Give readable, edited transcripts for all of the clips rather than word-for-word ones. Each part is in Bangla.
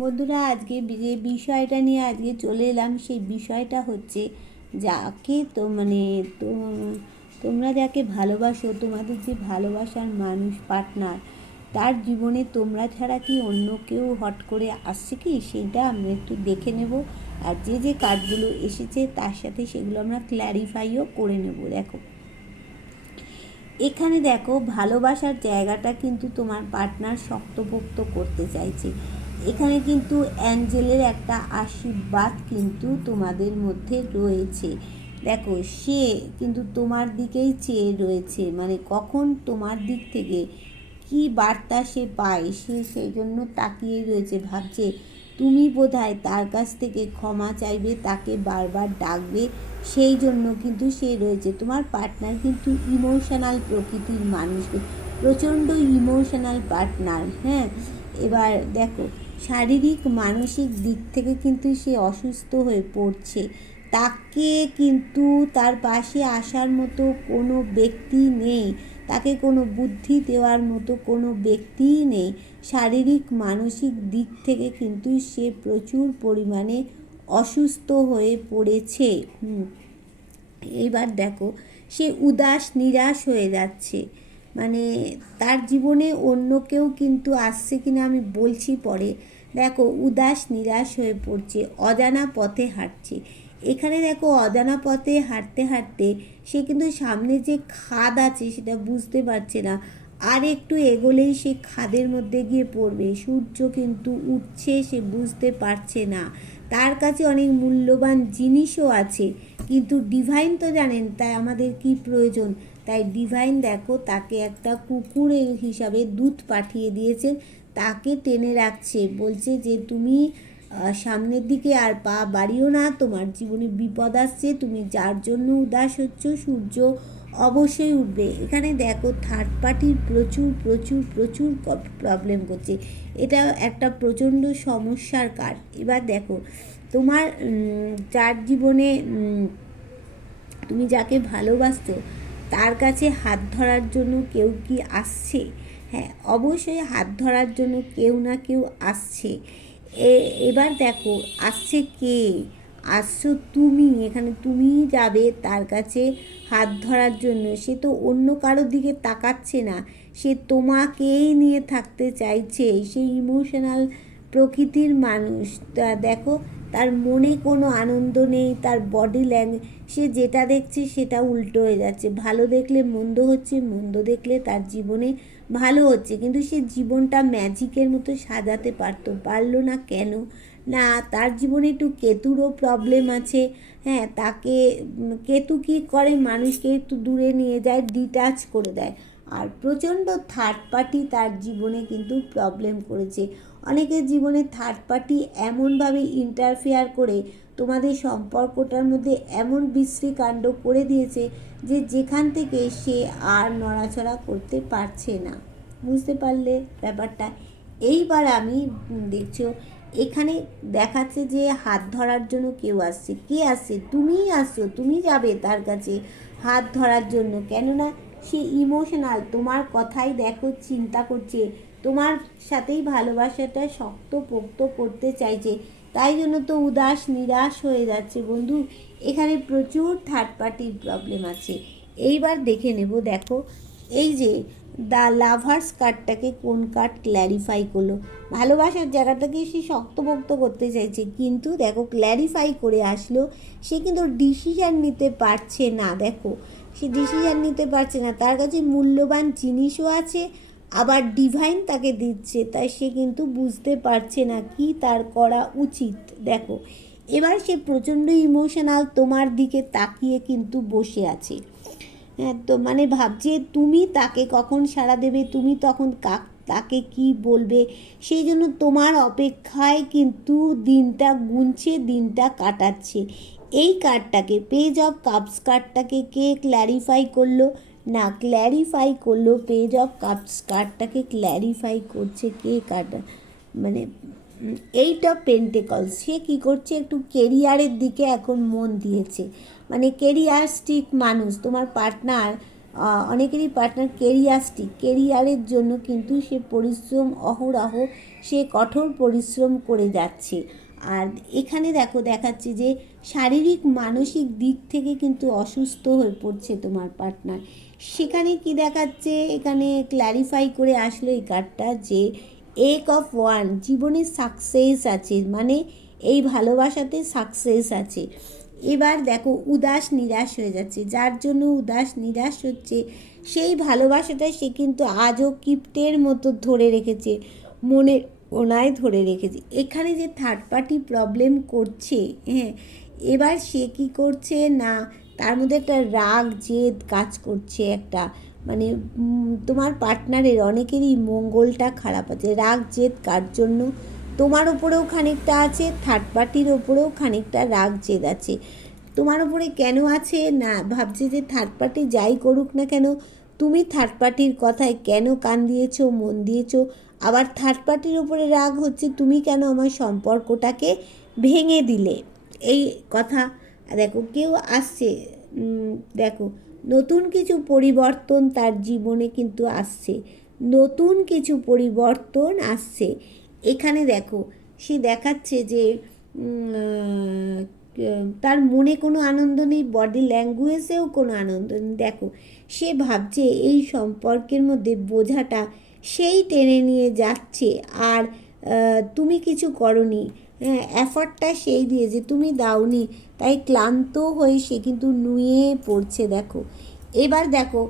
বন্ধুরা, আজকে যে বিষয়টা নিয়ে আজকে চলে এলাম, সেই বিষয়টা হচ্ছে যাকে তো তোমরা যাকে ভালোবাসো, তোমাদের যে ভালোবাসার মানুষ, পার্টনার, তার জীবনে তোমরা ছাড়া কি অন্য কেউ হট করে আসছে কি, সেটা আমরা একটু দেখে নেব। আর যে যে কার্ডগুলো এসেছে তার সাথে সেগুলো আমরা ক্ল্যারিফাইও করে নেব। দেখো, এখানে দেখো, ভালোবাসার জায়গাটা কিন্তু তোমার পার্টনার শক্তপোক্ত করতে চাইছে। এখানে কিন্তু অ্যাঞ্জেলের একটা আশীর্বাদ কিন্তু তোমাদের মধ্যে রয়েছে। দেখো, সে কিন্তু তোমার দিকেই চেয়ে রয়েছে, মানে কখন তোমার দিক থেকে কি বার্তা সে পায়, সে সেই জন্য তাকিয়ে রয়েছে, ভাবছে তুমি বোধহয় তার কাছ থেকে ক্ষমা চাইবে, তাকে বারবার ডাকবে, সেই জন্য কিন্তু সে রয়েছে। তোমার পার্টনার কিন্তু ইমোশনাল প্রকৃতির মানুষ, প্রচণ্ড ইমোশনাল পার্টনার। হ্যাঁ, এবার দেখো, শারীরিক মানসিক দিক থেকে কিন্তু সে অসুস্থ হয়ে পড়ছে। তাকে কিন্তু তার পাশে আসার মতো কোনো ব্যক্তি নেই, তাকে কোনো বুদ্ধি দেওয়ার মতো কোনো ব্যক্তিই নেই। শারীরিক মানসিক দিক থেকে কিন্তু সে প্রচুর পরিমাণে অসুস্থ হয়ে পড়েছে। এবার দেখো, সে উদাস নিরাশ হয়ে যাচ্ছে, মানে তার জীবনে অন্য কেউ কিন্তু আসছে কিনা আমি বলছি পরে। দেখো, উদাস নিরাশ হয়ে পড়ছে, অজানা পথে হাঁটছে। এখানে দেখো, অজানা পথে হাঁটতে হাঁটতে সে কিন্তু সামনে যে খাদ আছে সেটা বুঝতে পারছে না। আর একটু এগোলেই সে খাদের মধ্যে গিয়ে পড়বে। সূর্য কিন্তু উঠছে, সে বুঝতে পারছে না। তার কাছে অনেক মূল্যবান জিনিসও আছে, কিন্তু ডিভাইন তো জানেন তাই আমাদের কি প্রয়োজন। তাই ডিভাইন দেখো, তাকে একটা কুকুরের হিসাবে দূত পাঠিয়ে দিয়েছে, তাকে টেনে রাখছে, বলছে যে তুমি সামনের দিকে আর পা বাড়িও না, তোমার জীবনে বিপদ আসছে, তুমি যার জন্য উদাস হচ্ছ, সূর্য অবশ্যই উঠবে। এখানে দেখো, থার্ড পার্টির প্রচুর প্রচুর প্রচুর প্রবলেম করছে, এটা একটা প্রচণ্ড সমস্যার কার্ড। এবার দেখো, তোমার যার জীবনে তুমি যাকে ভালোবাসছো তার কাছে হাত ধরার জন্য কেউ কি আসছে? হ্যাঁ, অবশ্যই হাত ধরার জন্য কেউ না কেউ আসছে। এবার দেখো, আসছে কে? আসছো তুমি। এখানে তুমি যাবে তার কাছে হাত ধরার জন্য। সে তো অন্য কারোর দিকে তাকাচ্ছে না, সে তোমাকেই নিয়ে থাকতে চাইছে। সে ইমোশনাল প্রকৃতির মানুষ। দেখো, তার মনে কোনো আনন্দ নেই, তার বডি ল্যাঙ্গুয়েজ, সে যেটা দেখছে সেটা উল্টো হয়ে যাচ্ছে। ভালো দেখলে মন্দ হচ্ছে, মন্দ দেখলে তার জীবনে ভালো হচ্ছে, কিন্তু সে জীবনটা ম্যাজিকের মতো সাজাতে পারলো না। কেন না? তার জীবনে একটু কেতুরও প্রবলেম আছে। হ্যাঁ, তাকে কেতু কী করে, মানুষকে একটু দূরে নিয়ে যায়, ডিটাচ করে দেয়। আর প্রচণ্ড থার্ড পার্টি তার জীবনে কিন্তু প্রবলেম করেছে। অনেকের জীবনে থার্ড পার্টি এমনভাবে ইন্টারফেয়ার করে তোমাদের সম্পর্কটার মধ্যে এমন বিশ্রী কাণ্ড করে দিয়েছে যে যেখান থেকে সে আর নড়াচড়া করতে পারছে না। বুঝতে পারলে ব্যাপারটা? এইবার আমি দেখছো, এখানে দেখাচ্ছে যে হাত ধরার জন্য কেউ আসছে। কে আসছে? তুমিই আসছো, তুমি যাবে তার কাছে হাত ধরার জন্য। কেননা সে ইমোশনাল, তোমার কথাই দেখো চিন্তা করছে, তোমার সাথেই ভালোবাসাটা শক্তপোক্ত করতে চাইছে। তাই জন্য তো উদাস নিরাশ হয়ে যাচ্ছে বন্ধু। এখানে প্রচুর থার্ড পার্টির প্রবলেম আছে। এইবার দেখে নেব। দেখো, এই যে দ্য লাভার্স কার্ডটাকে কোন কার্ড ক্ল্যারিফাই করলো? ভালোবাসার জায়গাটাকে সে শক্তপোক্ত করতে চাইছে, কিন্তু দেখো ক্ল্যারিফাই করে আসলো। সে কিন্তু ডিসিশান নিতে পারছে না। দেখো, সে ডিসিশান নিতে পারছে না, তার কাছে মূল্যবান জিনিসও আছে, আবার ডিভাইন তাকে দিচ্ছে, তাই সে কিন্তু বুঝতে পারছে না কি তার করা উচিত। দেখো, এবার সে প্রচণ্ড ইমোশনাল, তোমার দিকে তাকিয়ে কিন্তু বসে আছে। হ্যাঁ, তো মানে ভাবছে তুমি তাকে কখন সাড়া দেবে, তুমি তখন তাকে কি বলবে, সেই জন্য তোমার অপেক্ষায় কিন্তু দিনটা গুনছে, দিনটা কাটাচ্ছে। এই কার্ডটাকে, পেজ অফ কাপস কার্ডটাকে কে ক্ল্যারিফাই করলো? না, ক্ল্যারিফাই করলো পেজ অফ কাপস কার্ডটাকে ক্ল্যারিফাই করছে কে? কার্ডটা মানে এইট অফ পেন্টেকলস। সে কী করছে? একটু কেরিয়ারের দিকে এখন মন দিয়েছে, মানে কেরিয়ার স্টিক মানুষ। তোমার পার্টনার অনেকেরই পার্টনার কেরিয়ারের জন্য কিন্তু সে পরিশ্রম অহরহ, সে কঠোর পরিশ্রম করে যাচ্ছে। আর এখানে দেখাচ্ছে যে শারীরিক মানসিক দিক থেকে কিন্তু অসুস্থ হয়ে পড়ছে তোমার পার্টনার। সেখানে কি দেখাচ্ছে, এখানে ক্ল্যারিফাই করে আসলো এই কার্ডটা যে এক অফ ওয়ান, জীবনে সাকসেস আছে, মানে এই ভালোবাসাতে সাকসেস আছে। এবার দেখো উদাস নিরাশ হয়ে যাচ্ছে, যার জন্য উদাস নিরাশ হচ্ছে সেই ভালোবাসাটা সে কিন্তু আজও কিপ্টের মতো ধরে রেখেছে, মনের কোনায় ধরে রেখেছে। এখানে যে থার্ড পার্টি প্রবলেম করছে, হ্যাঁ, এবার সে কি করছে না, তার মধ্যে একটা রাগ জেদ কাজ করছে, একটা মানে তোমার পার্টনারের অনেকেরই মঙ্গলটা খারাপ আছে। রাগ জেদ কার জন্য, তোমার ওপরেও খানিকটা আছে, থার্ড পার্টির ওপরেও খানিকটা রাগ জেদ আছে। তোমার ওপরে কেন আছে না, ভাবছে যে থার্ড পার্টি যাই করুক না কেন, তুমি থার্ড পার্টির কথায় কেন কান দিয়েছো, মন দিয়েছো। আবার থার্ড পার্টির ওপরে রাগ হচ্ছে তুমি কেন আমার সম্পর্কটাকে ভেঙে দিলে, এই কথা। দেখো কেউ আসছে, দেখো নতুন কিছু পরিবর্তন তার জীবনে কিন্তু আসছে, নতুন কিছু পরিবর্তন আসছে। এখানে দেখো সে দেখাচ্ছে যে তার মনে কোনো আনন্দ নেই, বডি ল্যাঙ্গুয়েজেও কোনো আনন্দ নেই। দেখো সে ভাবছে এই সম্পর্কের মধ্যে বোঝাটা সেই টেনে নিয়ে যাচ্ছে, আর তুমি কিছু করনি, হ্যাঁ, এফর্টটা সেই দিয়েছে, তুমি দাওনি, তাই ক্লান্ত হয়ে সে কিন্তু নুয়ে পড়ছে। দেখো এবার দেখো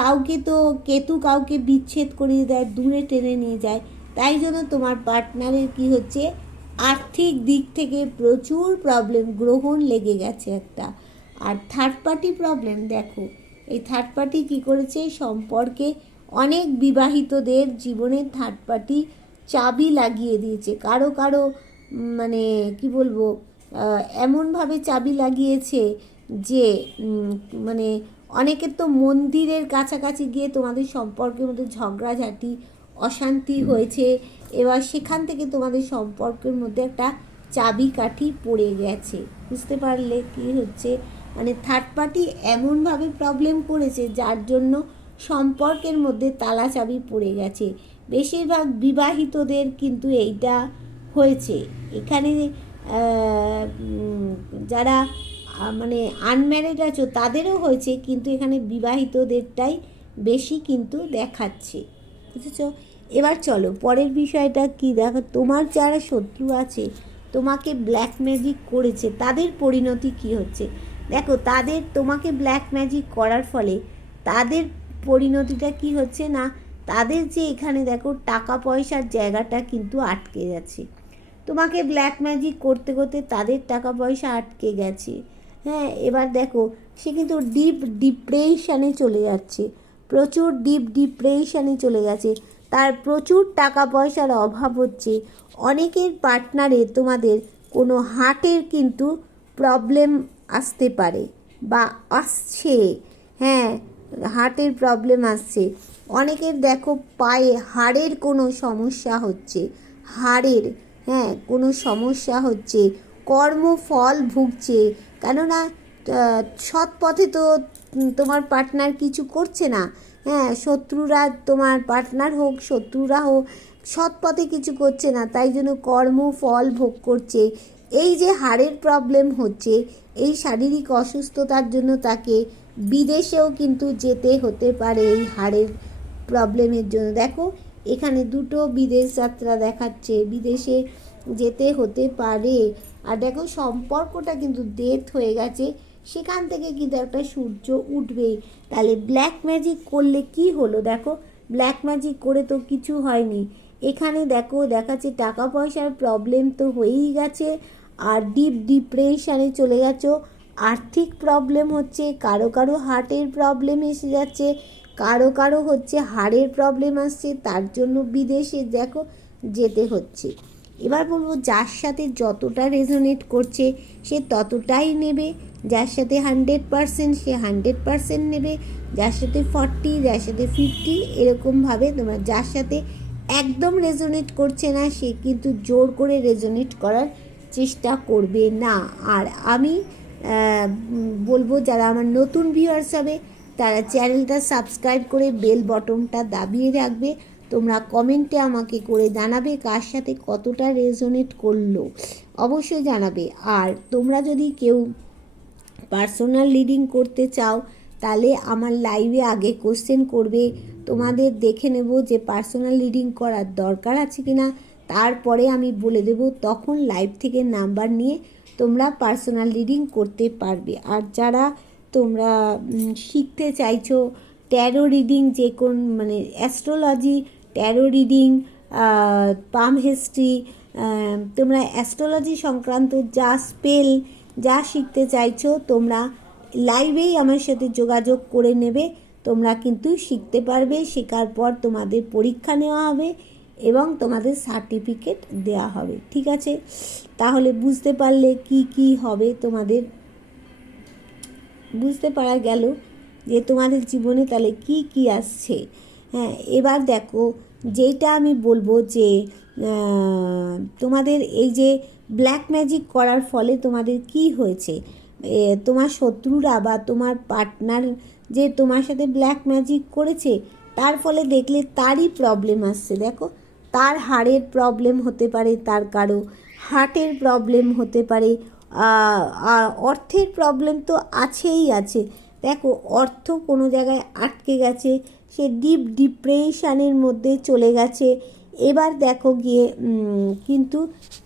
কাউকে তো কেতু কাউকে বিচ্ছেদ করিয়ে দেয়, দূরে টেনে নিয়ে যায়, তাই জন্য তোমার পার্টনারের কি হচ্ছে, আর্থিক দিক থেকে প্রচুর প্রবলেম, গ্রহণ লেগে গেছে একটা। আর থার্ড পার্টি প্রবলেম, দেখো এই থার্ড পার্টি কী করেছে, সম্পর্কে অনেক বিবাহিতদের জীবনে থার্ড পার্টি চাবি লাগিয়ে দিয়েছে। কারো কারো মানে কি বলবো, এমনভাবে চাবি লাগিয়েছে যে মানে অনেকের তো মন্দিরের কাছাকাছি গিয়ে তোমাদের সম্পর্কের মধ্যে ঝগড়াঝাটি অশান্তি হয়েছে, এবার সেখান থেকে তোমাদের সম্পর্কের মধ্যে একটা চাবিকাঠি পড়ে গেছে। বুঝতে পারলে কি হচ্ছে, মানে থার্ড পার্টি এমনভাবে প্রবলেম করেছে যার জন্য সম্পর্কের মধ্যে তালা চাবি পড়ে গেছে। বেশিরভাগ বিবাহিতদের কিন্তু এইটা হয়েছে। এখানে যারা মানে আনম্যারিড আছো তাদেরও হয়েছে, কিন্তু এখানে বিবাহিতদেরটাই বেশি কিন্তু দেখাচ্ছে, বুঝেছো। এবার চলো পরের বিষয়টা কি, দেখো তোমার যারা শত্রু আছে তোমাকে ব্ল্যাক ম্যাজিক করেছে তাদের পরিণতি কি হচ্ছে। দেখো তাদের তোমাকে ব্ল্যাক ম্যাজিক করার ফলে তাদের পরিণতিটা কি হচ্ছে না, তাদের যে এখানে দেখো টাকা পয়সার জায়গাটা কিন্তু আটকে যাচ্ছে। তোমাকে ব্ল্যাক ম্যাজিক করতে করতে তাদের টাকা পয়সা আটকে গেছে, হ্যাঁ। এবার দেখো সে কিন্তু ডিপ ডিপ্রেশনে চলে যাচ্ছে, প্রচুর ডিপ ডিপ্রেশনে চলে গেছে, তার প্রচুর টাকা পয়সার অভাব হচ্ছে। অনেকের পার্টনারে তোমাদের কোনো হার্টের কিন্তু প্রবলেম আসতে পারে বা আসছে, হ্যাঁ, হার্টের প্রবলেম আসছে। অনেকের দেখো পায়ে হাড়ের কোনো সমস্যা হচ্ছে, হাড়ের, হ্যাঁ, কোনো সমস্যা হচ্ছে, কর্মফল ভুগছে, কেননা সৎ পথে তো তোমার পার্টনার কিছু করছে না, হ্যাঁ, শত্রুরা তোমার পার্টনার হোক শত্রুরা হোক সৎ পথে কিছু করছে না, তাই জন্য কর্মফল ভোগ করছে। এই যে হাড়ের প্রবলেম হচ্ছে, এই শারীরিক অসুস্থতার জন্য তাকে বিদেশেও কিন্তু যেতে হতে পারে এই হাড়ের প্রবলেমের জন্য। দেখো এখানে দুটো বিদেশ যাত্রা দেখাচ্ছে, বিদেশে যেতে হতে পারে। আর দেখো সম্পর্কটা কিন্তু ডেথ হয়ে গেছে, সেখান থেকে কিন্তু একটা সূর্য উঠবে। তাহলে ব্ল্যাক ম্যাজিক করলে কি হলো, দেখো ব্ল্যাক ম্যাজিক করে তো কিছু হয়নি। এখানে দেখো দেখাচ্ছে টাকা পয়সার প্রবলেম তো হয়েই গেছে, আর ডিপ ডিপ্রেশনে চলে গেছো, আর্থিক প্রবলেম হচ্ছে, কারো কারো হার্টের প্রবলেম এসে যাচ্ছে, কারো কারো হচ্ছে হাড়ের প্রবলেম আসছে, তার জন্য বিদেশে দেখো যেতে হচ্ছে। এবার বলবো যার সাথে যতটা রেজোনেট করছে সে ততটাই নেবে, যার সাথে 100% সে 100% নেবে, যার সাথে 40, যার সাথে 50, এরকমভাবে তোমরা, যার সাথে একদম রেজোনেট করছে না সে কিন্তু জোর করে রেজোনেট করার চেষ্টা করবে না। আর আমি বলবো যারা আমার নতুন ভিউয়ার্স হবে তারা চ্যানেলটা সাবস্ক্রাইব করে বেল বটনটা দাবিয়ে রাখবে। তোমরা কমেন্টে আমাকে করে জানাবে কার সাথে কতটা রেজোনেট করলো, অবশ্যই জানাবে। আর তোমরা যদি কেউ পার্সোনাল রিডিং করতে চাও তাহলে আমার লাইভে আগে কোশ্চেন করবে, তোমাদের দেখে নেব যে পার্সোনাল রিডিং করার দরকার আছে কি না, তারপরে আমি বলে দেব, তখন লাইভ থেকে নাম্বার নিয়ে তোমরা পার্সোনাল রিডিং করতে পারবে। আর যারা তোমরা শিখতে চাইছো ট্যারো রিডিং, যে কোন মানে অ্যাস্ট্রোলজি, ট্যারো রিডিং, পাম হিস্ট্রি, তোমরা অ্যাস্ট্রোলজি সংক্রান্ত যা স্পেল যা শিখতে চাইছো তোমরা লাইভেই আমার সাথে যোগাযোগ করে নেবে, তোমরা কিন্তু শিখতে পারবে। শেখার পর তোমাদের পরীক্ষা নেওয়া হবে এবং তোমাদের সার্টিফিকেট দেওয়া হবে। ঠিক আছে, তাহলে বুঝতে পারলে কি কি হবে, তোমাদের বুঝতে পারা গেল যে তোমাদের জীবনে তাহলে কি কি আসছে। হ্যাঁ, এবার দেখো যেটা আমি বলবো যে তোমাদের এই যে ব্ল্যাক ম্যাজিক করার ফলে তোমাদের কি হয়েছে, তোমার শত্রুরা বা তোমার পার্টনার যে তোমার সাথে ব্ল্যাক ম্যাজিক করেছে তার ফলে দেখলে তারই প্রবলেম আসছে। দেখো, তার হাড়ের প্রবলেম হতে পারে, তার কারো হার্টের প্রবলেম হতে পারে, অর্থের প্রবলেম তো আছেই আছে। দেখো, অর্থ কোনো জায়গায় আটকে গেছে, সে ডিপ ডিপ্রেশনের মধ্যে চলে গেছে। এবার দেখো গিয়ে কিন্তু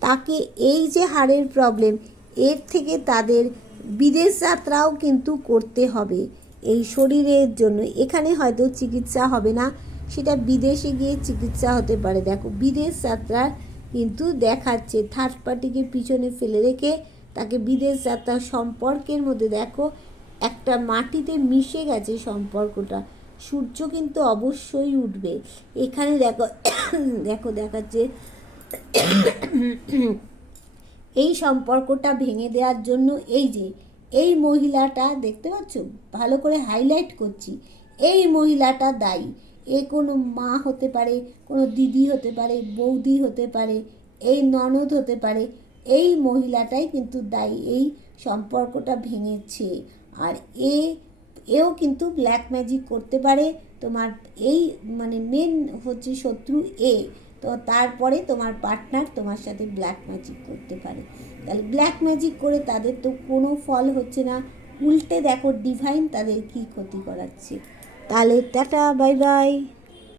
তাকে এই যে হাড়ের প্রবলেম, এর থেকে তাদের বিদেশ যাত্রাও কিন্তু করতে হবে এই শরীরের জন্য। এখানে হয়তো চিকিৎসা হবে না, সেটা বিদেশে গিয়ে চিকিৎসা হতে পারে। দেখো, বিদেশ যাত্রার কিন্তু দেখাচ্ছে, থার্ড পার্টিকে পিছনে ফেলে রেখে তাকে বিদেশ যাত্রার সম্পর্কের মধ্যে দেখো একটা মাটিতে মিশে গেছে সম্পর্কটা। সূর্য কিন্তু অবশ্যই উঠবে এখানে। দেখো দেখো দেখাচ্ছে এই সম্পর্কটা ভেঙে দেওয়ার জন্য এই যে এই মহিলাটা দেখতে পাচ্ছ, ভালো করে হাইলাইট করছি, এই মহিলাটা দায়ী। এ কোনো মা হতে পারে, কোনো দিদি হতে পারে, বৌদি হতে পারে, এই ননদ হতে পারে, এই মহিলাটাই কিন্তু দায়ী এই সম্পর্কটা ভেঙেছে। আর এও কিন্তু ব্ল্যাক ম্যাজিক করতে পারে তোমার, এই মানে মেন হচ্ছে শত্রু এ। তো তারপরে তোমার পার্টনার তোমার সাথে ব্ল্যাক ম্যাজিক করতে পারে। তাহলে ব্ল্যাক ম্যাজিক করে তাদের তো কোনো ফল হচ্ছে না, উল্টে দেখো ডিভাইন তাদের কি ক্ষতি করাচ্ছে। তাহলে টাটা, বাই বাই।